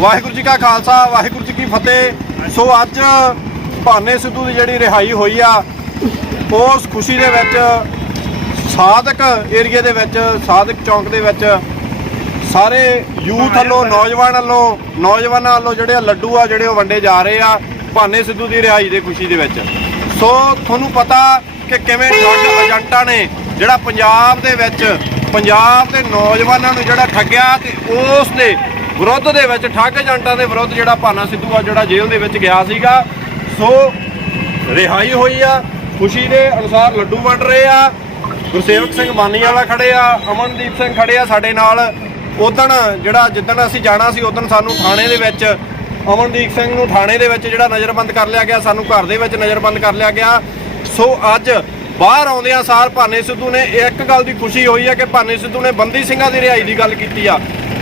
ਵਾਹਿਗੁਰੂ ਜੀ ਕਾ ਖਾਲਸਾ, ਵਾਹਿਗੁਰੂ ਜੀ ਕੀ ਫਤਿਹ। ਸੋ ਅੱਜ ਭਾਨੇ ਸਿੱਧੂ ਦੀ ਜਿਹੜੀ ਰਿਹਾਈ ਹੋਈ ਆ, ਉਸ ਖੁਸ਼ੀ ਦੇ ਵਿੱਚ, ਸਾਧਕ ਏਰੀਏ ਦੇ ਵਿੱਚ, ਸਾਧਕ ਚੌਂਕ ਦੇ ਵਿੱਚ, ਸਾਰੇ ਯੂਥ ਵੱਲੋਂ, ਨੌਜਵਾਨ ਵੱਲੋਂ, ਨੌਜਵਾਨਾਂ ਵੱਲੋਂ ਜਿਹੜੇ ਆ ਲੱਡੂ ਆ, ਜਿਹੜੇ ਉਹ ਵੰਡੇ ਜਾ ਰਹੇ ਆ ਭਾਨੇ ਸਿੱਧੂ ਦੀ ਰਿਹਾਈ ਦੇ ਖੁਸ਼ੀ ਦੇ ਵਿੱਚ। ਸੋ ਤੁਹਾਨੂੰ ਪਤਾ ਕਿ ਕਿਵੇਂ ਠੱਗ ਏਜੰਟਾਂ ਨੇ ਜਿਹੜਾ ਪੰਜਾਬ ਦੇ ਵਿੱਚ, ਪੰਜਾਬ ਦੇ ਨੌਜਵਾਨਾਂ ਨੂੰ ਜਿਹੜਾ ਠੱਗਿਆ ਤੇ ਉਸ ਦੇ ਵਿਰੁੱਧ ਦੇ ਵਿੱਚ ਠੱਗ ਏਜੰਟਾਂ ਦੇ ਵਿਰੁੱਧ ਜਿਹੜਾ ਭਾਨਾ ਸਿੱਧੂ ਆ, ਜਿਹੜਾ ਜੇਲ੍ਹ ਦੇ ਵਿੱਚ ਗਿਆ ਸੀਗਾ। ਸੋ, ਰਿਹਾਈ ਹੋਈ ਆ। ਖੁਸ਼ੀ ਦੇ ਅਨੁਸਾਰ ਲੱਡੂ ਵੰਡ ਰਹੇ ਆ। ਗੁਰਸੇਵਕ ਸਿੰਘ ਮਾਨੀ ਵਾਲਾ ਖੜੇ ਆ, ਅਮਨਦੀਪ ਸਿੰਘ ਖੜੇ ਆ ਸਾਡੇ ਨਾਲ। ਉਦਣ ਜਿਹੜਾ ਜਿੱਦਣ ਅਸੀਂ ਜਾਣਾ ਸੀ ਉਦਣ ਸਾਨੂੰ ਥਾਣੇ ਦੇ ਵਿੱਚ, ਅਮਨਦੀਪ ਸਿੰਘ ਨੂੰ ਥਾਣੇ ਦੇ ਵਿੱਚ ਜਿਹੜਾ ਨਜ਼ਰਬੰਦ ਕਰ ਲਿਆ ਗਿਆ, ਸਾਨੂੰ ਘਰ ਦੇ ਵਿੱਚ ਨਜ਼ਰਬੰਦ ਕਰ ਲਿਆ ਗਿਆ। ਸੋ ਅੱਜ ਬਾਹਰ ਆਉਂਦਿਆਂ ਸਾਰ ਭਾਨੇ ਸਿੱਧੂ ਨੇ ਇੱਕ ਗੱਲ ਦੀ ਖੁਸ਼ੀ ਹੋਈ ਹੈ ਕਿ ਭਾਨੇ ਸਿੱਧੂ ਨੇ ਬੰਦੀ ਸਿੰਘਾਂ ਦੀ ਰਿਹਾਈ ਦੀ ਗੱਲ ਕੀਤੀ ਆ।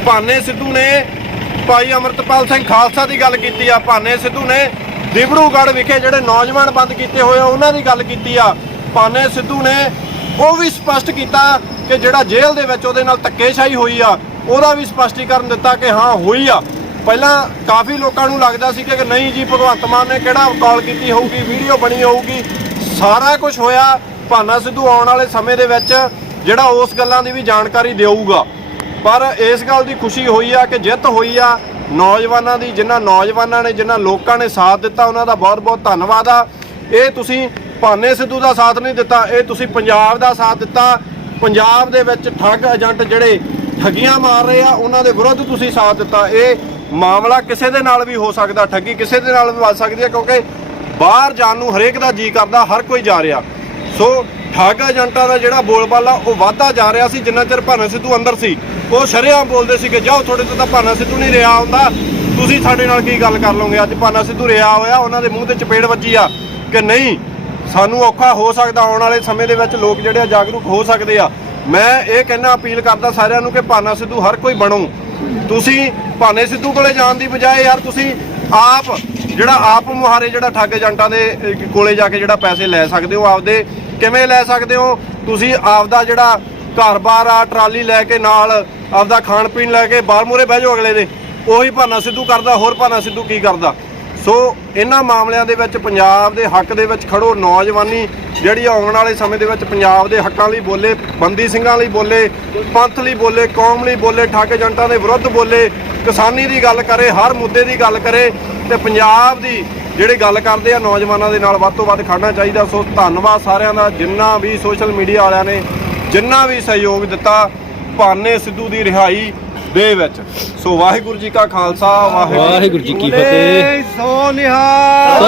ਭਾਨੇ ਸਿੱਧੂ ਨੇ ਭਾਈ ਅਮਰਤਪਾਲ ਸਿੰਘ ਖਾਲਸਾ ਦੀ ਗੱਲ ਕੀਤੀ ਆ। ਭਾਨੇ ਸਿੱਧੂ ਨੇ ਦਿਬੜੂਗੜ੍ਹ ਵਿਖੇ ਜਿਹੜੇ ਨੌਜਵਾਨ ਬੰਦ ਕੀਤੇ ਹੋਏ ਆ, ਉਹਨਾਂ ਦੀ ਗੱਲ ਕੀਤੀ ਆ। ਭਾਨੇ ਸਿੱਧੂ ਨੇ ਉਹ ਵੀ ਸਪਸ਼ਟ ਕੀਤਾ ਕਿ ਜਿਹੜਾ ਜੇਲ੍ਹ ਦੇ ਵਿੱਚ ਉਹਦੇ ਨਾਲ ਧੱਕੇਸ਼ਾਹੀ ਹੋਈ ਆ, ਉਹਦਾ ਵੀ ਸਪਸ਼ਟੀਕਰਨ ਦਿੱਤਾ ਕਿ ਹਾਂ, ਹੋਈ ਆ। ਪਹਿਲਾਂ ਕਾਫੀ ਲੋਕਾਂ ਨੂੰ ਲੱਗਦਾ ਸੀ ਕਿ ਨਹੀਂ ਜੀ, ਭਗਵੰਤ ਮਾਨ ਨੇ ਕਿਹੜਾ ਕਾਲ ਕੀਤੀ ਹੋਊਗੀ, ਵੀਡੀਓ ਬਣੀ ਹੋਊਗੀ, ਸਾਰਾ ਕੁਝ ਹੋਇਆ। ਭਾਨਾ ਸਿੱਧੂ ਆਉਣ ਵਾਲੇ ਸਮੇਂ ਦੇ ਵਿੱਚ ਜਿਹੜਾ ਉਸ ਗੱਲਾਂ ਦੀ ਵੀ ਜਾਣਕਾਰੀ ਦੇਊਗਾ। ਪਰ ਇਸ ਗੱਲ ਦੀ ਖੁਸ਼ੀ ਹੋਈ ਆ ਕਿ ਜਿੱਤ ਹੋਈ ਆ। ਨੌਜਵਾਨਾਂ ਦੀ, ਜਿਨ੍ਹਾਂ ਨੌਜਵਾਨਾਂ ਨੇ, ਜਿਨ੍ਹਾਂ ਲੋਕਾਂ ਨੇ ਸਾਥ ਦਿੱਤਾ, ਉਹਨਾਂ ਦਾ ਬਹੁਤ-ਬਹੁਤ ਧੰਨਵਾਦ ਆ। ਇਹ ਤੁਸੀਂ ਭਾਨੇ ਸਿੱਧੂ ਦਾ ਸਾਥ ਨਹੀਂ ਦਿੱਤਾ, ਇਹ ਤੁਸੀਂ ਪੰਜਾਬ ਦਾ ਸਾਥ ਦਿੱਤਾ। ਪੰਜਾਬ ਦੇ ਵਿੱਚ ਠੱਗ ਏਜੰਟ ਜਿਹੜੇ ਠੱਗੀਆਂ ਮਾਰ ਰਹੇ ਆ, ਉਹਨਾਂ ਦੇ ਵਿਰੁੱਧ ਤੁਸੀਂ ਸਾਥ ਦਿੱਤਾ। ਇਹ ਮਾਮਲਾ ਕਿਸੇ ਦੇ ਨਾਲ ਵੀ ਹੋ ਸਕਦਾ, ਠੱਗੀ ਕਿਸੇ ਦੇ ਨਾਲ ਵੀ ਵੱਜ ਸਕਦੀ ਹੈ ਕਿਉਂਕਿ ਬਾਹਰ ਜਾਣ ਨੂੰ ਹਰੇਕ ਦਾ ਜੀ ਕਰਦਾ, ਹਰ ਕੋਈ ਜਾ ਰਿਹਾ। ਸੋ ਠੱਗ ਏਜੰਟਾਂ ਦਾ ਜਿਹੜਾ ਬੋਲਬਾਲਾ ਉਹ ਵਾਧਾ ਜਾ ਰਿਹਾ ਸੀ, ਜਿੰਨਾ ਚਿਰ ਭਾਨਾ ਸਿੱਧੂ ਅੰਦਰ ਸੀ। ਉਹ ਸ਼ਰੇਆਮ ਬੋਲਦੇ ਸੀ ਕਿ ਜਾਓ, ਤੁਹਾਡੇ ਤੋਂ ਤਾਂ ਭਾਨਾ ਸਿੱਧੂ ਨਹੀਂ ਰਿਹਾ ਹੁੰਦਾ। ਤੁਸੀਂ ਸਾਡੇ ਨਾਲ ਕੀ ਗੱਲ ਕਰ ਲਓਗੇ? ਅੱਜ ਭਾਨਾ ਸਿੱਧੂ ਰਿਹਾ ਹੋਇਆ, ਉਹਨਾਂ ਦੇ ਮੂੰਹ ਤੇ ਚਪੇੜ ਵੱਜੀ ਆ ਕਿ ਨਹੀਂ? ਸਾਨੂੰ ਔਖਾ ਹੋ ਸਕਦਾ ਆਉਣ ਵਾਲੇ ਸਮੇਂ ਦੇ ਵਿੱਚ ਲੋਕ ਜਿਹੜੇ ਆ ਜਾਗਰੂਕ ਹੋ ਸਕਦੇ ਆ। ਮੈਂ ਇਹ ਕਹਿਣਾ ਅਪੀਲ ਕਰਦਾ ਸਾਰਿਆਂ ਨੂੰ ਕਿ ਭਾਨਾ ਸਿੱਧੂ ਹਰ ਕੋਈ ਬਣੋ। ਤੁਸੀਂ ਭਾਨੇ ਸਿੱਧੂ ਕੋਲੇ ਜਾਣ ਦੀ ਬਜਾਏ ਯਾਰ, ਤੁਸੀਂ ਆਪ ਜਿਹੜਾ ਆਪ ਮੁਹਾਰੇ ਜਿਹੜਾ ਠੱਗ ਏਜੰਟਾਂ ਦੇ ਕੋਲੇ ਜਾ ਕੇ ਜਿਹੜਾ ਪੈਸੇ ਲੈ ਸਕਦੇ ਹੋ, ਆਪਦੇ ਕਿਵੇਂ ਲੈ ਸਕਦੇ ਹੋ? ਤੁਸੀਂ ਆਪਦਾ ਜਿਹੜਾ ਘਰ-ਬਾਰ ਆ, ਟਰਾਲੀ ਲੈ ਕੇ ਨਾਲ ਆਪਦਾ ਖਾਣ ਪੀਣ ਲੈ ਕੇ ਬਾਹਰ ਮੂਰੇ ਬਹਿ ਜਾਓ ਅਗਲੇ ਦੇ। ਉਹੀ ਭਾਨਾ ਸਿੱਧੂ ਕਰਦਾ, ਹੋਰ ਭਾਨਾ ਸਿੱਧੂ ਕੀ ਕਰਦਾ? ਸੋ ਇਹਨਾਂ ਮਾਮਲਿਆਂ ਦੇ ਵਿੱਚ ਪੰਜਾਬ ਦੇ ਹੱਕ ਦੇ ਵਿੱਚ ਖੜੋ ਨੌਜਵਾਨੀ, ਜਿਹੜੀ ਆਉਣ ਵਾਲੇ ਸਮੇਂ ਦੇ ਵਿੱਚ ਪੰਜਾਬ ਦੇ ਹੱਕਾਂ ਲਈ ਬੋਲੇ, ਬੰਦੀ ਸਿੰਘਾਂ ਲਈ ਬੋਲੇ, ਪੰਥ ਲਈ ਬੋਲੇ, ਕੌਮ ਲਈ ਬੋਲੇ, ਠੱਗ ਏਜੰਟਾਂ ਦੇ ਵਿਰੁੱਧ ਬੋਲੇ, ਕਿਸਾਨੀ ਦੀ ਗੱਲ ਕਰੇ, ਹਰ ਮੁੱਦੇ ਦੀ ਗੱਲ ਕਰੇ ਤੇ ਪੰਜਾਬ ਦੀ ਜਿਹੜੇ ਗੱਲ ਕਰਦੇ ਆ ਨੌਜਵਾਨਾਂ ਦੇ ਨਾਲ ਵੱਧ ਤੋਂ ਵੱਧ ਖੜਨਾ ਚਾਹੀਦਾ। ਸੋ ਧੰਨਵਾਦ ਸਾਰਿਆਂ ਦਾ ਜਿੰਨਾ ਵੀ ਸੋਸ਼ਲ ਮੀਡੀਆ ਵਾਲਿਆਂ ਨੇ ਜਿੰਨਾ ਵੀ ਸਹਿਯੋਗ ਦਿੱਤਾ ਭਾਨੇ ਸਿੱਧੂ ਦੀ ਰਿਹਾਈ ਦੇ ਵਿੱਚ। ਸੋ ਵਾਹਿਗੁਰੂ ਜੀ ਕਾ ਖਾਲਸਾ ਵਾਹਿਗੁਰੂ ਜੀ ਕੀ ਫਤਿਹ। ਸੋ ਨਿਹਾਲ।